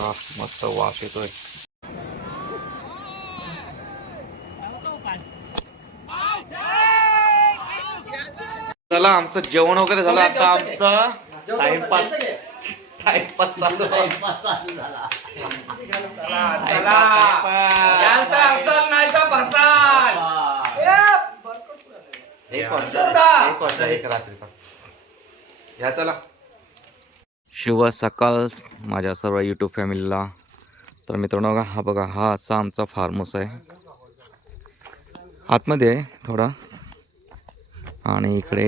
हा मस्त वास येतोय. चला आमचं जेवण वगैरे झालं. आता आमचा टाइमपास टाइमपास चालू. एक वाजता एक वाजता एक रात्रीचा या चला. शुभ सकाळ माझ्या सर्व यूट्यूब फॅमिलीला तर मित्रांनो बघा हा बघा हा असा आमचा फार्म हाऊस आहे. आतमध्ये आहे थोडा. आणि इकडे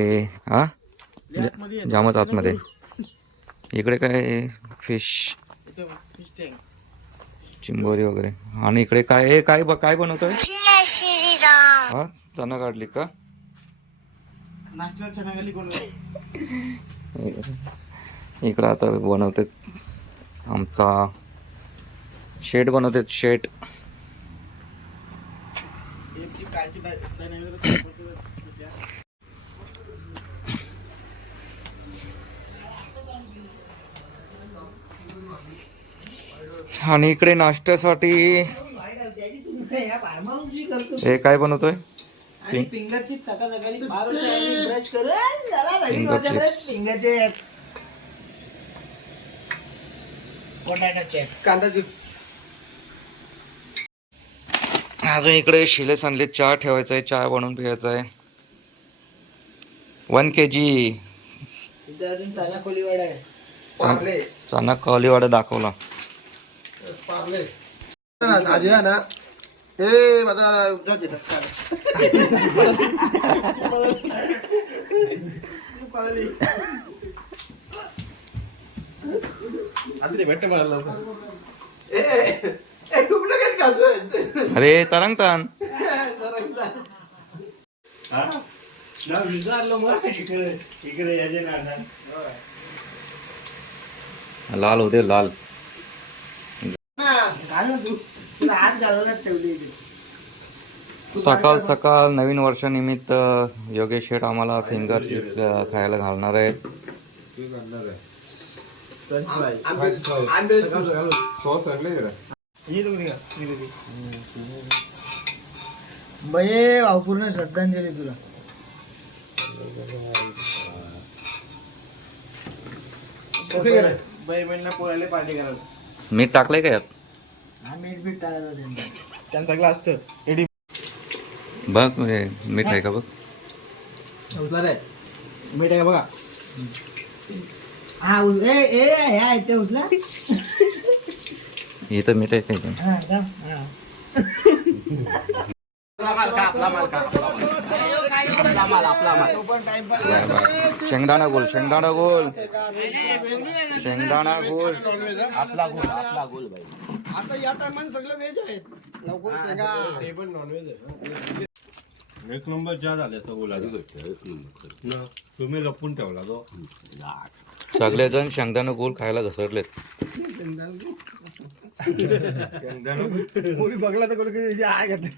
हा? जामच आतमध्ये. इकडे काय फिश चिंबोरी वगैरे. आणि इकडे काय हे काय ब- काय बनवतोय? हा? चना काढली का? इकडं आता बनवतात आमचा शेड बनवतात शेड आणि इकडे नाश्त्यासाठी हे काय बनवतोय? Finger chips. सकाळ सकाळी बारा वाजता ब्रश करून झाला नवीन Finger वर्षात chips. Finger chips potato chips कांदा चिप्स अजून इकडे शिले सांडले चहा ठेवायचा आहे चहा बनवून प्यायचा आहे वन के जी अजून चना कोलीवाडा आहे. चना कॉलीवाडा दाखवला. आजी ना. ए माझा घेतात आधी भेटते मला लवकर ए डुप्लिकेट काजू अरे तरंग तान लाल होते लाल. सकाळ सकाळ नवीन वर्षानिमित्त योगेश शेठ आम्हाला फिंगर चिप्स खायला घालणार आहेत. बये भाऊ पूर्ण श्रद्धांजली तुला मीठ टाकलंय का यात हा मीठ बीठ त्यांचा त्यांचा ग्लास तर एडी बघ हे मीठ आहे का बघ उचला रे मीठ आहे बघा हा उच- ए ए ह्या आहे ते उचला इथं मीठ आहे का इथं? हा का? हा. Bye bye. शेंगदाणा गोल शेंगदाणा गोल शेंगदाणा गोल आपला गोल आपला गोल आता या टायमाने सगळं व्हेज पण नॉनव्हेज आहे एक नंबर चहा झाले सगळं न, तुम्ही लपून ठेवला तो. सगळेजण शेंगदाणा गोल खायला घसरलेत. कोणी बघला तर कोणी आय घेतले.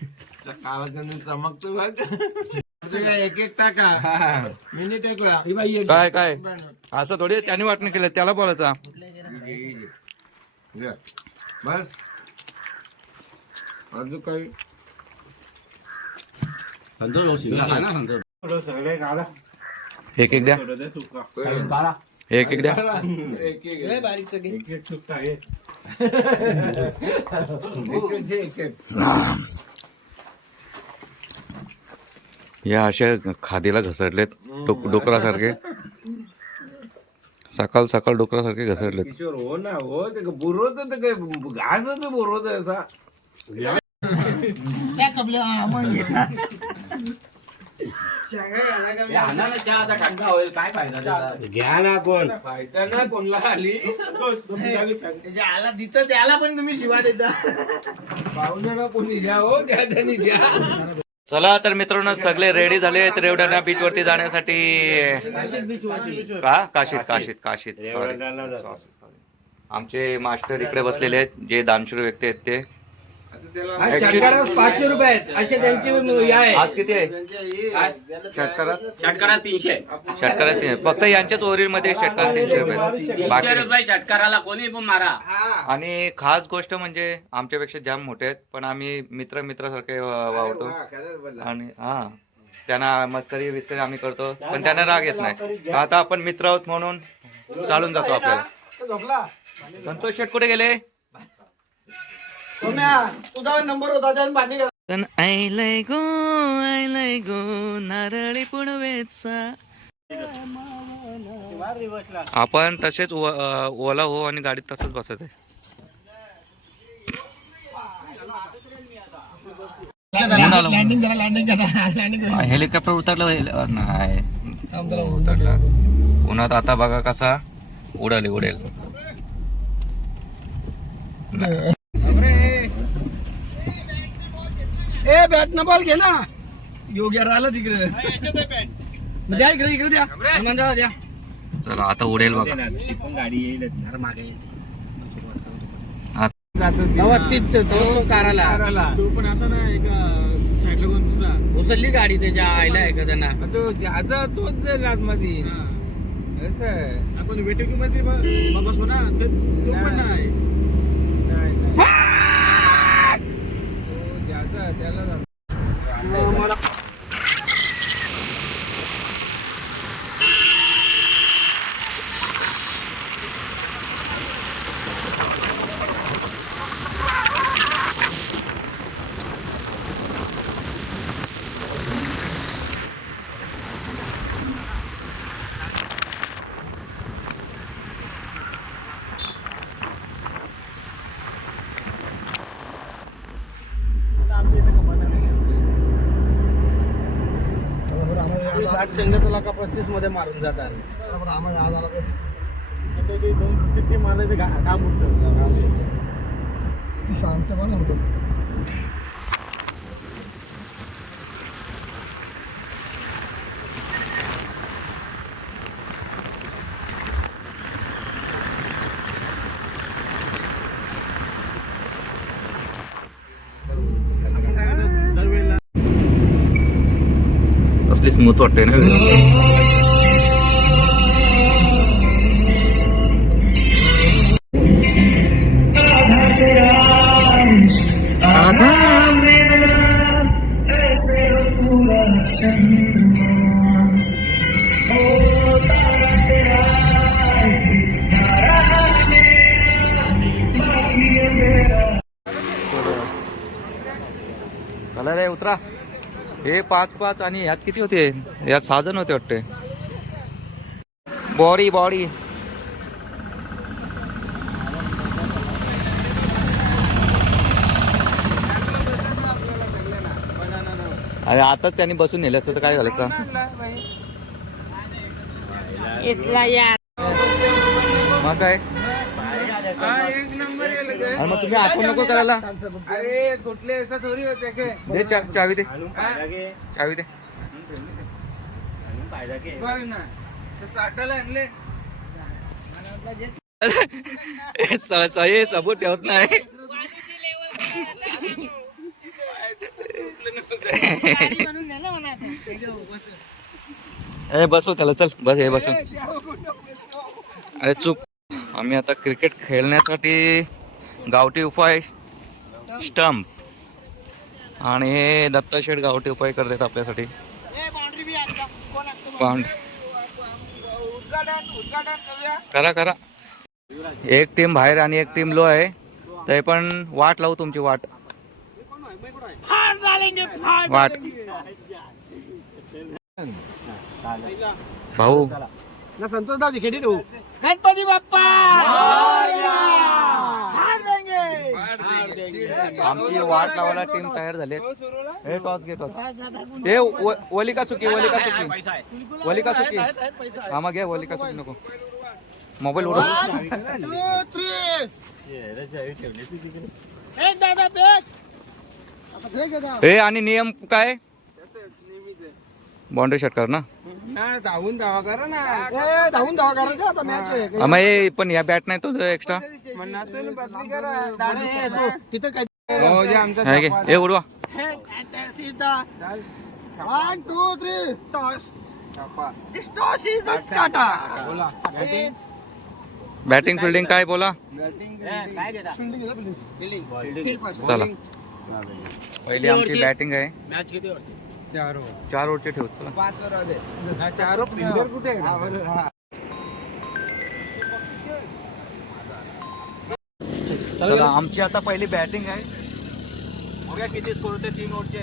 एक एक टाका. मिनी टेकला. काय काय? असं थोडी त्याने वाटणं केलं त्याला बोलायचा. बस. अजून काही? एक एक द्या एक एक द्या लय बारीक सगळे एक एक सुका आहे या अशा खादीला घसरलेत डोक डोकरासारखे सकाळ सकाळ डोकरासारखे घसरलेत किशोर हो ना हो ते बुरवत ते काय घासच बुरवत असा घ्या ना कोण? फायदा ना कोणला आली? त्याच्या आला तिथं त्याला पण तुम्ही शिवा देता. पाहुण्याला कोणी द्या हो त्या त्यांनी द्या चला तर मित्रांनो सगळे रेडी झाले रेवड्याना बीच वरती जाण्यासाठी. का? काशीत काशीत काशीत. सॉरी जातो. आमचे मास्टर इकडे बसलेले आहेत जे दानशूर व्यक्ती आहेत ते. हा, षटकारास पाचशे रुपये आहेत. असे त्यांची आहे. आज किती आहे? षटकारास षटकारा तीनशे षटकारास तीनशे. फक्त यांच्याच ओरिलमध्ये षटकार तीनशे रुपये तीनशे बाकी रुपये षटकाराला कोणी पण मारा. आणि खास गोष्ट म्हणजे आमच्यापेक्षा जाम मोठे आहेत पण आम्ही मित्र मित्रासारखे वा- वावरतो आणि हा. त्यांना मस्करी बिस्करी आम्ही करतो पण त्यांना राग येत नाही. आता आपण मित्र आहोत म्हणून चालून जातो आपल्याला. संतोष शेट कुठे गेले? तुझा नंबर होता त्यात पाणी तन ऐलय गो ऐलय गो नारळी पुणवेचा आपण तसेच ओला हो आणि गाडीत तसंच बसत आहे. हेलिकॉप्टर उतरलं नाही. उतरला. उन्हात आता बघा कसा उडेल उडेल. ए बॅट न बॉल घे ना. योग्य राहिला तिकडे. द्या इकडे इकडे द्या. हनुमान दादा द्या. चला आता उडेल बघा. अरे मागे येते. तेव्हा तीच तो काराला. तो पण असा ना एका साईडला कोण दुसरा? उचलली गाडी त्याच्या आईला आहे का त्यांना तो ज्याचा तोच जाईल आतमध्ये असं आहे. आपण वेटिंगमध्ये ब- बसू ना तर तो पण नाही तो ज्याचा त्याला जातो. साठ शेंगाचा का पस्तीसमध्ये मारून जातात ते- ते दोन- ते- ते मला ते घा- उठतं. शांत पण होतो असली स्मूथ वाटते ना चला रे उतरा हे पाच पाच आणि ह्यात किती होते? यात सहा जण होते वाटते बॉडी बॉडी अरे आताच त्यांनी बसून नेलं असतं तर काय झालं असतं? मग काय? अरे मग तुम्ही आपण नको करायला. अरे कुठले असं थोडी होते के. दे चा- चावी दे. चावी दे. बघ ना. ते चाटायला आणले. स- स- सबूत ठेवत नाही. ए बसव त्याला चल बस हे बसव. अरे चूक. आम्ही आता क्रिकेट खेळण्यासाठी गावठी उपाय स्टंप. आणि हे दत्ताशेठ गावठी उपाय करतात आपल्यासाठी. बाउंड्री करा करा. एक टीम बाहेर आणि एक टीम लो आहे. ते पण वाट लावू तुमची वाट. वाट. भाऊ. ना संतोष गणपती बाप्पा! आमची वाट लावायला टीम तयार झाली हे टॉस घे टॉस हे वलिका सुकी वलिका सुकी. वलिका सुकी. हा मग घे वलिका सुकी नको. मोबाईल उडव हे आणि नियम काय? बाउंड्री षटकार ना. ना धावून धावा करा ना. ए, धावून धावा करायचं आता मॅच आहे. हा, मग हे पण या बॅट नाही तो एक्स्ट्रा मग नसेल बदली करा. दादा, हे, तिथं काय हो जे आमचा? ए उडवा. सीधा. वन टू थ्री टॉस छापा. This toss is the Tata बोला. बॅटिंग फिल्डिंग काय बोला? बॅटिंग काय देता चला. पहिली आमची बॅटिंग आहे. मॅच किती चार। ओव्हर चार ओव्हरचे ठेव चला पाच ओव्हर दे. चार फिल्डर कुठे आहे? हा. चला आमची आता पहिली बॅटिंग आहे. बघूया किती स्कोर होते तीन ओव्हरचे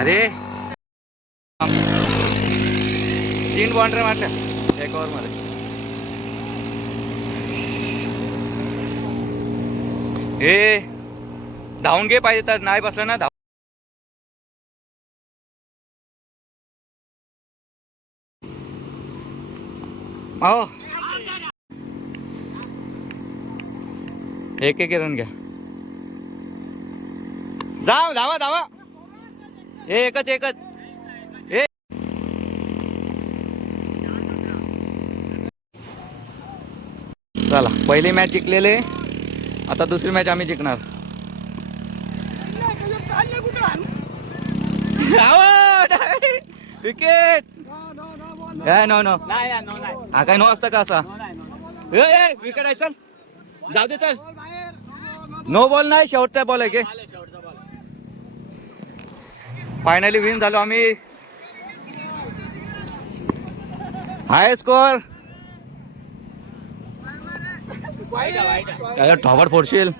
अरे. तीन बाउंड्री मारल्या एक ओव्हरमध्ये. हे धावून घे पाहिजे तर. नाही बसलं ना धाव. अहो एक एक रन घ्या. जा धावा धावा. हे एकच एकच. हे. चला पहिली मॅच जिंकलेले. आता दुसरी मॅच आम्ही जिंकणार. विकेट नो नो हा काय नो असतं का असा? विकेट आहे चल. जाऊ दे चल. नो बॉल नाही शेवटचा बॉल आहे की फायनली विन झालो आम्ही. हाय स्कोर ठोबड फोडशील.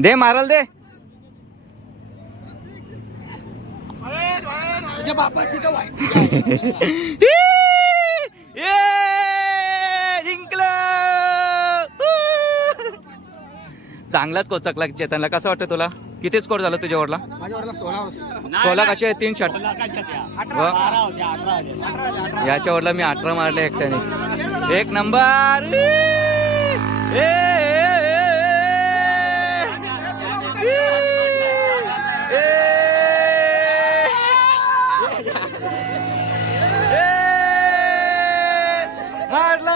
दे मारल दे. तुझ्या चांगलाच कोचकला चेतनला. कसं वाटतं तुला? किती स्कोर झाला तुझ्या वरला? सोळा कसे आहेत तीन शॉट याच्यावरला याच्या मी अठरा मारले एकट्याने. एक नंबर! मारला!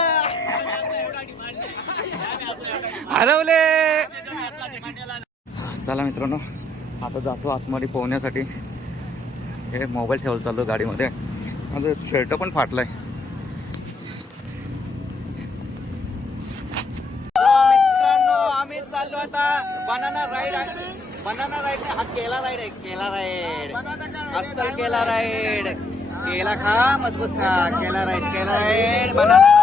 हरवले! चला मित्रांनो आता जातो आतमध्ये पोहण्यासाठी. हे मोबाईल ठेवायला चाललो गाडीमध्ये. माझं शर्ट पण फाटलं हो मित्रांनो आम्ही चाललो आता. बनाना राईड बनाना राईड हा केला राईड आहे केला राईड केला राईड केला खा मजबूत खा. केला राईड केला राईड बनाना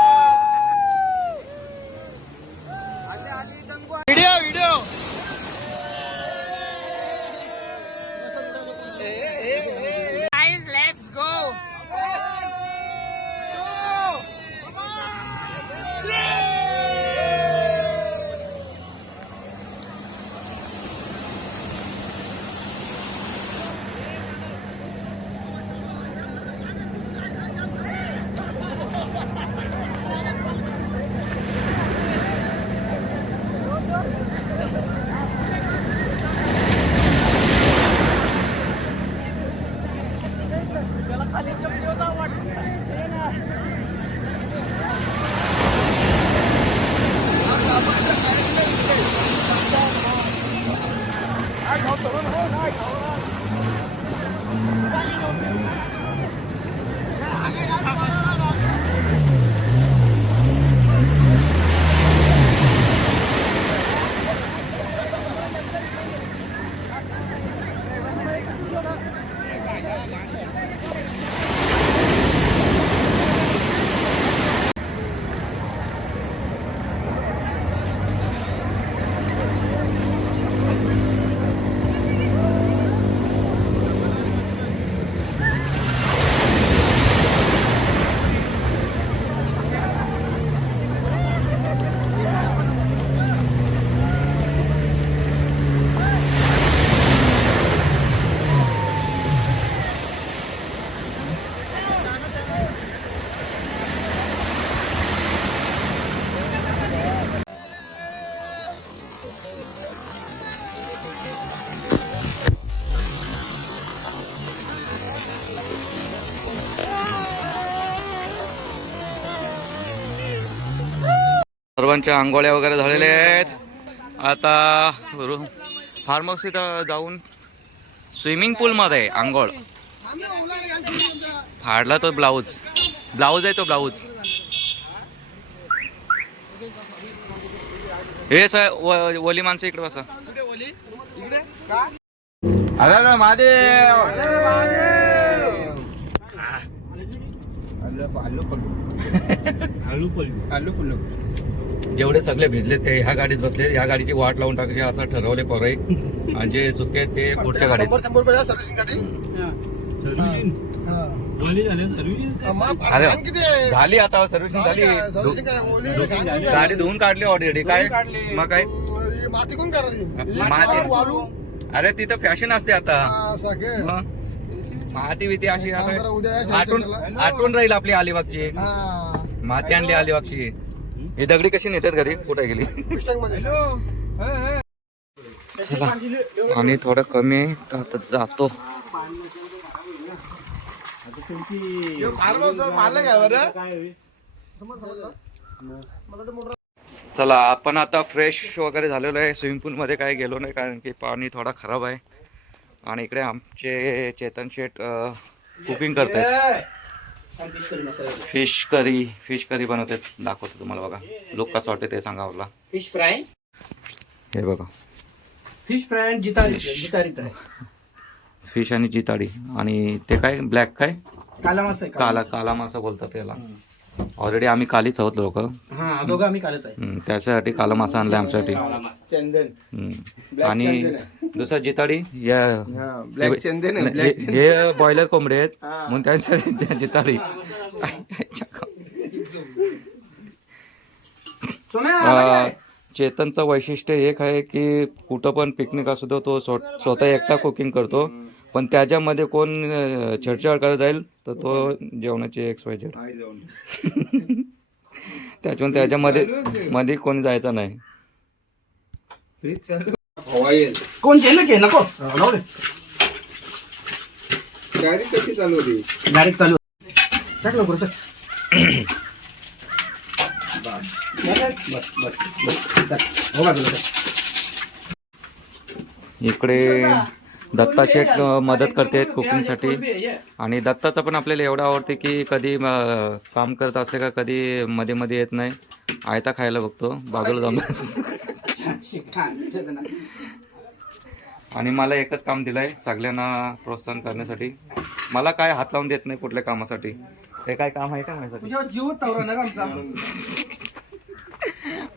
Thank you. सर्वांच्या आंघोळ्या वगैरे झालेल्या आहेत. आता रू- फार्म हाऊस इथं जाऊन स्विमिंग पूलमध्ये आंघोळ. फाडला तो ब्लाऊज. ब्लाऊज आहे तो ब्लाऊज. हे सर ओली माणसं इकडे बसा. अरे अरे महादेव! जेवढे सगळे भिजले ते ह्या गाडीत बसले ह्या गाडीची वाट लावून टाकायची असं ठरवले पोरं आणि जे सुटके ते पुढच्या गाडीत. सर्व्हिसिंग झाले अरे आता सर्व्हिसिंग झाली. गाडी धुवून काढली ऑलरेडी काय? मग काय? ही माती कोण करणार माती. वालू? अरे तिथं फॅशन असते आता. हा. मग? माती बिती अशी या आता आठवण. आठवण राहील आपली अलिबागची. हा. माती आणली अलिबागची. ही दगडी कशी नेतात घरी? कुठे गेली? मध्ये चला आणि थोडं कमी आहे. तर आता जातो. काय चला आपण आता फ्रेश वगैरे झालेलो आहे. स्विमिंग पूलमध्ये काही गेलो नाही कारण की पाणी थोडा खराब आहे. आणि इकडे आमचे चेतन शेठ कुकिंग करतात फिश करी फिश करी बनवतात. दाखवतो तुम्हाला बघा. लोक कसं वाटते ते सांगा मला फिश फ्राय? हे बघा. फिश फ्राय आणि जितारी जितारी फ्राय. फिश आणि जिताडी. आणि ते काय? ब्लॅक काय? काला मासा काला काला मासा. बोलतात त्याला. ऑलरेडी आम्ही कालीच आहोत लोक. हा दोघं आम्ही कालच आहे. त्याच्यासाठी काला मासा आणलाय आमच्यासाठी. चंदन. हम्म. आणि दुसरा जिताडी या black चंदन आहे, black हे- हे बॉयलर कोंबडे आहेत. म्हणून त्यांच्यासाठी त्या जिताडी. अं, चेतनचं वैशिष्ट्य एक आहे की कुठं पण पिकनिक असू दे तो स्व- स्वतः एकटा कुकिंग करतो. पण त्याच्यामध्ये कोण छेडछाड करायला जाईल तर तो जेवणाची एक्स वाय झेड त्याच्यामुळे त्याच्यामध्ये मध्ये कोणी जायचं नाही. कोण केलं की नको. गाडी कशी चालू होती? डायरेक्ट चालू टाक लवकर टाक. बस, बस, बस, बस. टाक. हो बाजूला टाक. इकडे दत्ता शेठ मदत करते कुकिंगसाठी. आणि दत्ताचं पण आपल्याला एवढं आवडते की कधी काम करत असले का कधी मध्ये मध्ये येत नाही. आयता खायला बघतो बाजूला जाऊन. आणि मला एकच काम दिलंय सगळ्यांना प्रोत्साहन करण्यासाठी. मला काय हात लावून देत नाही कुठल्या कामासाठी. हे काय काम आहे का माझ्यासाठी?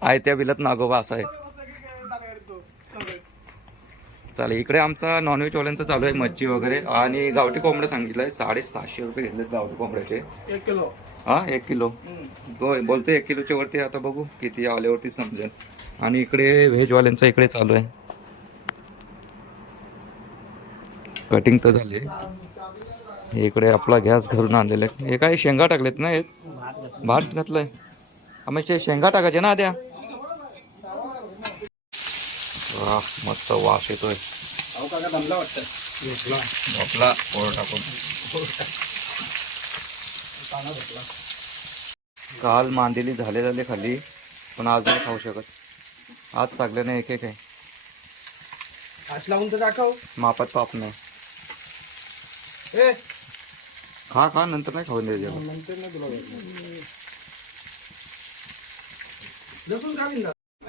आयत्या बिलत नागोबा असा आहे. चालेल. इकडे आमचा नॉनव्हेज वाल्यांचं चालू आहे मच्छी वगैरे. आणि गावठी कोंबडे सांगितलंय साडेसहाशे रुपये घेतलेत गावठी कोंबड्याचे. एक किलो. हा एक किलो. बोलते एक किलोच्या वरती आता बघू किती आल्यावरती समजेल. आणि इकडे व्हेजवाल्यांचं इकडे चालू आहे. कटिंग तर झाली इकडे आपला गॅस घरून आणलेला आहे. हे काय शेंगा टाकलेत ना भात घातलंय. आम्ही शेंगा टाकायचे ना आद्या? मस्त वास येतोय. पोळ टाकून. काल मांदेली झाले झाले खाली पण आज नाही खाऊ शकत. आज सगळ्यांना एक एक आहे. हात लावून तर दाखव. मापात पाप नाही. ए! खा खा नंतर नाही खाऊन द्यायचे.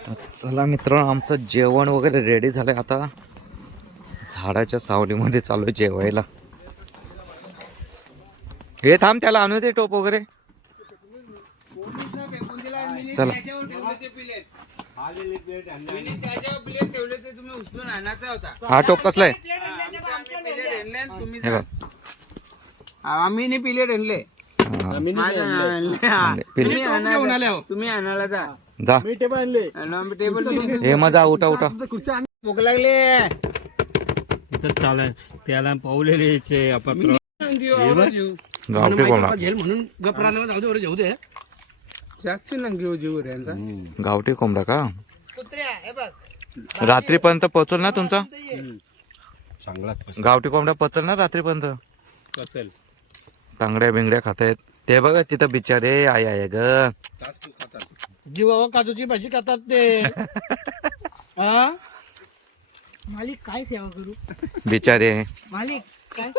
तर चला मित्र आमचं जेवण वगैरे रेडी झालंय. आता झाडाच्या सावलीमध्ये चालू आहे जेवायला. हे थांब त्याला आणू दे टोप वगैरे. चला. हा टोप कसला आहे? जा. आम्ही नाही प्लेट आणले. तुम्ही आणायला- आणायला जा. जा आणि आम्ही टेबल हे मजा उठा उठा. भूक लागले. चालाय. त्याला पावलेले याचे कोंबडा का झेल म्हणून गप राहणार जाऊ दे बरं जाऊ दे. जास्त ना घेऊ जीव यांचा. गावठी कोंबडा का? रात्रीपर्यंत पोहोचल ना तुमचा? चांगला गावठी कोंबडा पचल ना रात्रीपर्यंत? पचल. तांगड्या बिंगड्या खातायत. ते बघा तिथं बिचारे आय आहे ग. जीवावर काजूची भाजी खातात ते. हा? मालिक काय सेवा करू? बिचारे. मालिक काय?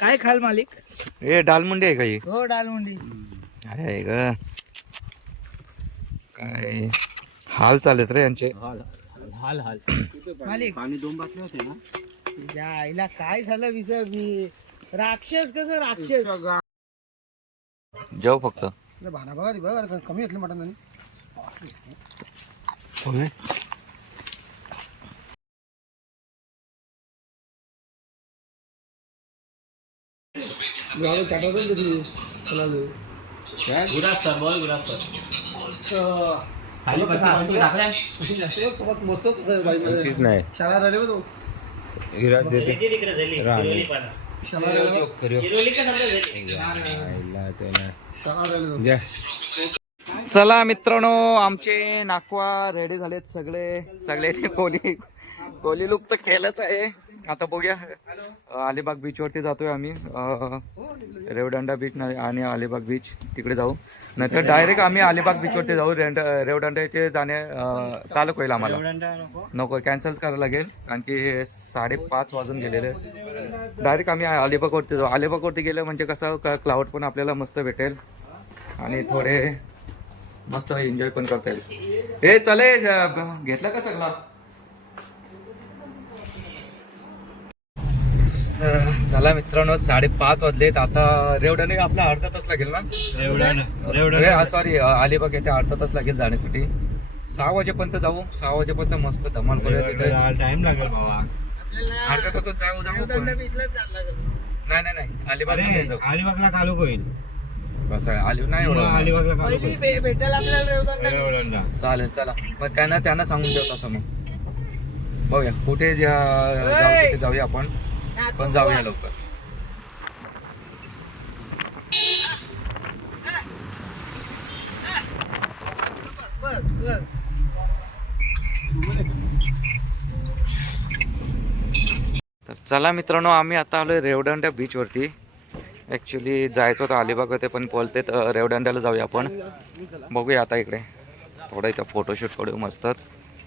काय खाल मालिक? ए डालमुंडी आहे काही हो? डालमुंडी. आहे आहे ग. काय? हाल चालेत रे यांचे. हाल हाल मालिक. पाणी दोन बाटले होते ना? काय झालं विसर मी राक्षस कसं राक्षस? जेव फक्त. भाना बघा बघा अरे कमी घेतलं मटण चीज नाही शाळा राहिले बघ तो विराज देते शाळा राहिले चला मित्रांनो आमचे नाकवा रेडी झालेत सगळे. सगळे कोली कोली लुक तर केलंच आहे. आता बघूया. अलिबाग बीच वरती जातोय आम्ही. अं, रेवदंडा बीच नाही आणि अलिबाग बीच तिकडे जाऊ. नाहीतर डायरेक्ट आम्ही अलिबाग बीच वरती जाऊ. रेंड रेवदंड्याचे जाणे अं, चालू होईल आम्हाला. नको. कॅन्सल करावं लागेल. कारण की साडेपाच वाजून गेलेले डायरेक्ट आम्ही अलिबागवरती जाऊ. अलिबागवरती गेलं म्हणजे कसं क्लाउड पण आपल्याला मस्त भेटेल. आणि थोडे मस्त एन्जॉय पण करता येईल. हे चले घेतला का सगळा? चला मित्रांनो साडेपाच वाजलेत. आता रेवडाने आपला अर्धा तास लागेल ना? सॉरी अलिबाग येथे अर्धा तास लागेल जाण्यासाठी. सहा वाजेपर्यंत जाऊ सहा वाजेपर्यंत मस्त धमाल करूया तिथे. टाइम लागेल बाबा. अर्ध्या तासात जाऊ जाऊ पण. नाही नाही नाही. अलिबाग अलिबागला कालो होईल. कसं आहे अलिबाग नाही एवढं अलिबागला पहिली आपल्याला. चालेल चला. मग त्यांना त्यांना सांगून देऊ तसं मग. बघूया कुठे जा- जाऊ तिथे जाऊया आपण. पण जाऊया लवकर. बस बस तर चला मित्रांनो आम्ही आता आलोय रेवदंड्या बीचवरती ॲक्च्युली जायचं होतं अलिबाग होते पण बोलते तर रेवदंड्याला जाऊया आपण. बघूया आता इकडे. थोडं इथं फोटोशूट करू मस्तच.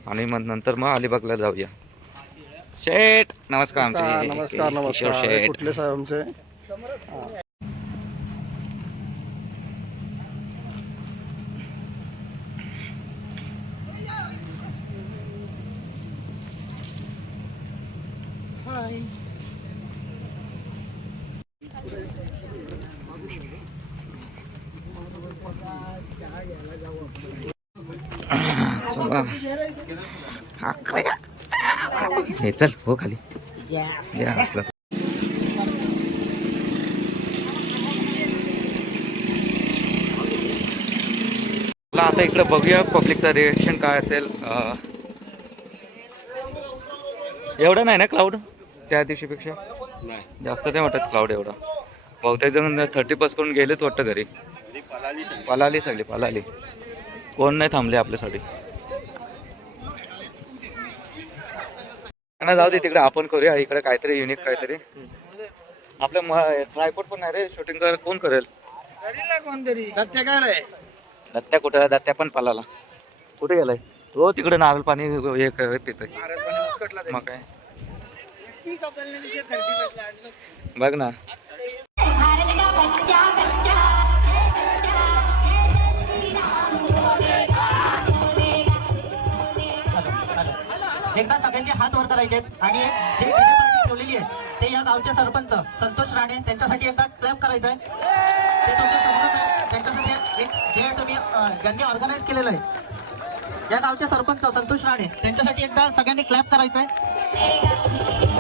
आणि मग नंतर मग अलिबागला जाऊया. शेठ नमस्कार आमचे. नमस्कार नमस्कार शेठ. कुठले साहेब आमचे? चला हा? हे चल हो खाली. या असला. आता इकडे बघूया पब्लिकचा रिएक्शन काय असेल. एवढं नाही ना क्लाउड त्या दिवशीपेक्षा? जास्त नाही वाटत क्लाउड एवढा. बहुतेक जण थर्टी पास करून गेलेत वाटतं घरी. पलाली सगळी पलाली. कोण नाही थांबले आपल्यासाठी. ना जाऊ दे तिकडे आपण करूया इकडे काहीतरी युनिक काहीतरी. आपलं ट्रायपोर्ट पण नाही रे शूटिंग कर कोण करेल? काय रे? दत्त्या कुठं? दत्त्या पण पलाला. कुठे गेलाय? तो तिकडे नारळ पाणी एक पितोय. मग काय? बघ ना. एकदा सगळ्यांनी हात वर करायचे आणि एक जे पार्टी ठेवलेली आहे ते या गावचे सरपंच संतोष राणे त्यांच्यासाठी एकदा क्लॅप करायचं आहे ते तुमच्या समोरच आहे त्यांच्यासाठी एक जे तुम्ही ज्यांनी ऑर्गनाईज केलेलं आहे या गावचे सरपंच संतोष राणे त्यांच्यासाठी एकदा सगळ्यांनी क्लॅप करायचं आहे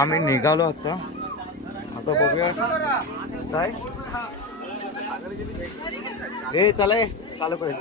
आम्ही निघालो आता. आता बघूया. काय? हे चला चालू करेल